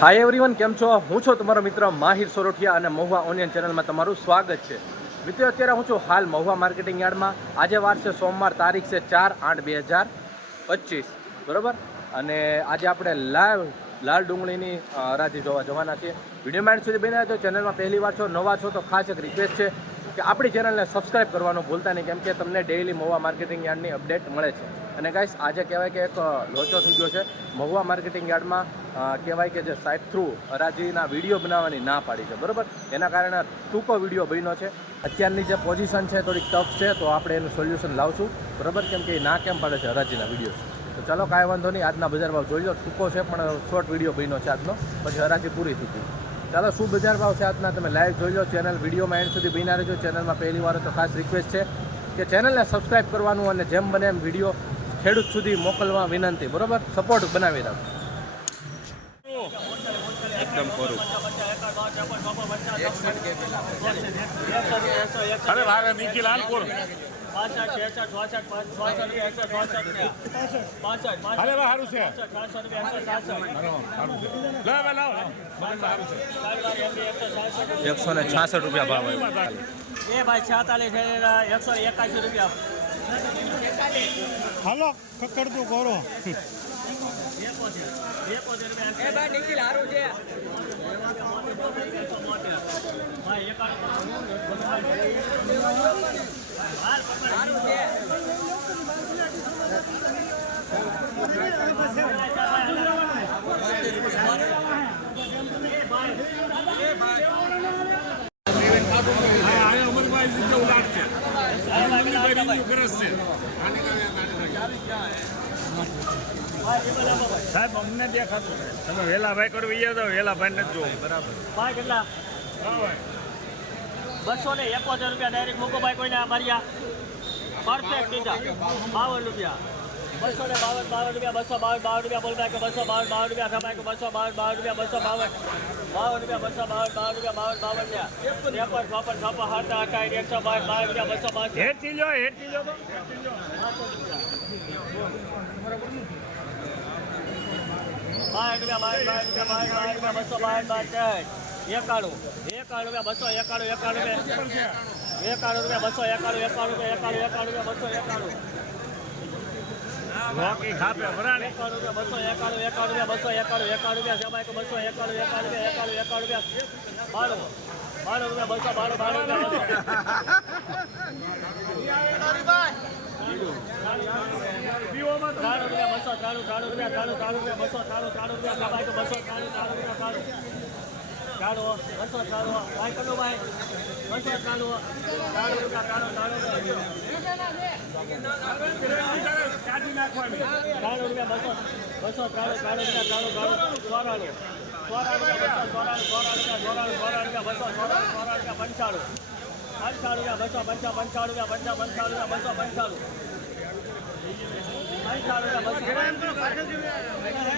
Hi everyone કેમ છો? હું છું તમારો મિત્ર માહિર સોરઠિયા અને મહુવા ઓનિયન ચેનલમાં તમારું સ્વાગત છે. મિત્રો, અત્યારે હું છું હાલ મહુવા માર્કેટિંગ યાર્ડમાં. આજે વાર છે સોમવાર, તારીખ છે ચાર આઠ બે હજાર પચીસ. બરાબર? અને આજે આપણે લાલ લાલ ડુંગળીની હરાજી જોવા જવાના છીએ. વીડિયો માઇન્ડ સુધી બન્યા જો ચેનલમાં પહેલી વાર છો, નવા છો, તો ખાસ એક રિક્વેસ્ટ છે. કે આપણી ચેનલને સબસ્ક્રાઇબ કરવાનું ભૂલતા નહીં, કેમ કે તમને ડેઇલી મહુવા માર્કેટિંગ યાર્ડની અપડેટ મળે છે. અને ગાઈસ આજે કહેવાય કે એક લોચો થઈ ગયો છે. મહુવા માર્કેટિંગ યાર્ડમાં કહેવાય કે જે સાઇટ થ્રુ હરાજીના વીડિયો બનાવવાની ના પાડી છે, બરાબર? એના કારણે ટૂંકો વીડિયો બન્યો છે. અત્યારની જે પોઝિશન છે થોડીક ટફ છે, તો આપણે એનું સોલ્યુશન લાવશું. બરાબર? કેમ કે એ ના કેમ પાડે છે હરાજીના વીડિયો તો ચાલો કાંઈ વાંધો નહીં, આજના બજારમાં જોઈ લો. ટૂંકો છે, પણ શોર્ટ વીડિયો બન્યો છે આજનો. પછી હરાજી પૂરી થઈ ગઈ. ચાલો શું બજાર ભાવ છે આજના? તમે લાઈવ જોઈ લો ચેનલ વિડીયોમાં એન્ડ સુધી બન્યા રહેજો. ચેનલમાં પહેલી વાર તો ખાસ રિક્વેસ્ટ છે કે ચેનલને સબસ્ક્રાઇબ કરવાનું અને જેમ બને એમ વીડિયો ખેડૂત સુધી મોકલવા વિનંતી. બરોબર? સપોર્ટ બનાવી રાખો. એકદમ ખરું. અરે ભાઈ છે સારું લાવો. મને સારું છે. એકસો ને છાસઠ રૂપિયા ભાવ એ ભાઈ છેતાલીસ એકસો એકાસી રૂપિયા. હાલો કકડતું કરો એ ભાઈ નિખિલ સારું છે. સાહેબ અમને દેખાતું તમે વેલા ભાઈ કરવી ગયા તો વેલા ભાઈ નથી જોવું. બરાબર. ભાઈ કેટલા? બસો ને એકોતેર રૂપિયા ડાયરેક્ટ મૂકો ભાઈ કોઈને આ માર્યા પરફેક્ટ કીધા બાવન રૂપિયા બસો ને બાવન બાવન રૂપિયા બસો બાવન બાવન રૂપિયા બોલભાઈ કે બસો બાવન બાવન રૂપિયા ખપાય કે બસો બાવન બાવન રૂપિયા બસો બાવન બાવન રૂપિયા બસો બાવન બાવન રૂપિયા બાવન બાવન રૂપિયા ત્રેપન ચોપન છપ્પન સાત અઠાવીસ એકસો બાવન બાવન રૂપિયા બસો બાવન હેઠી લો હેઠી લો બાવન રૂપિયા બાવન બાવન રૂપિયા બાવન બાવન રૂપિયા બસો બાવન બાવન એકાણું. એકાણું રૂપિયા બસો એકાણું એકાણું રૂપિયા. એકાણું રૂપિયા બસો એકાણું એકાણું રૂપિયા એકાણું એકાણું રૂપિયા બસો એકાણું. રોકી ખાપે ભરાણી. એકાણું રૂપિયા બસો એકાણું એકાણું રૂપિયા બસો એકાણું એકાણું રૂપિયા જમાય બસો એકાણું એકાણું રૂપિયા એકાણું એકાણું રૂપિયા. બાણું. બાણું રૂપિયા બસો બાણું બાણું રૂપિયા બસો. ત્રાણું ત્રાણું રૂપિયા ત્રાણું ત્રાણું રૂપિયા બસો ત્રાણું ત્રાણું રૂપિયા બસો ત્રાણું ત્રાણું રૂપિયા ત્રાણું. ત્રાણું બસો ચાલો ભાઈ કનું ભાઈ બસો ત્રાણું રૂપિયા ત્રાણું ત્રાણું રૂપિયા બસો બસો ત્રાણું ત્રાણું રૂપિયા ચોરાણું રૂપિયા પંચાણું પંચાણું રૂપિયા બસો પંચા પંચાણું રૂપિયા પંચા પંચાણું રૂપિયા બસો પંચાણું પંચાણું રૂપિયા બસો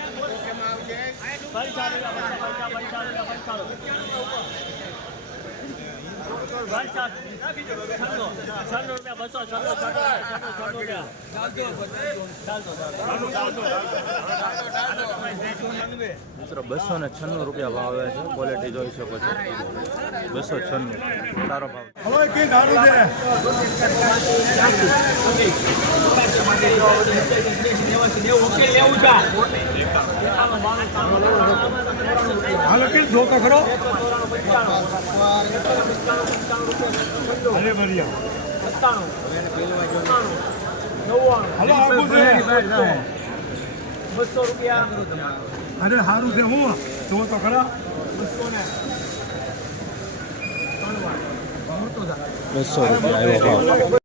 મિત્રો બસો ને છન્નું રૂપિયા ભાવ આવે છે. ક્વોલિટી જોઈ શકો છો. બસો છન્નું. સારો ભાવ. દારૂ છે? હાલો કે જો તો ખરો? અરે બરિયા હાલો આગું છે. બસો રૂપિયા અરે સારું છે, હું? જો તો ખરા. બસો રૂપિયા આવ્યો ભાવ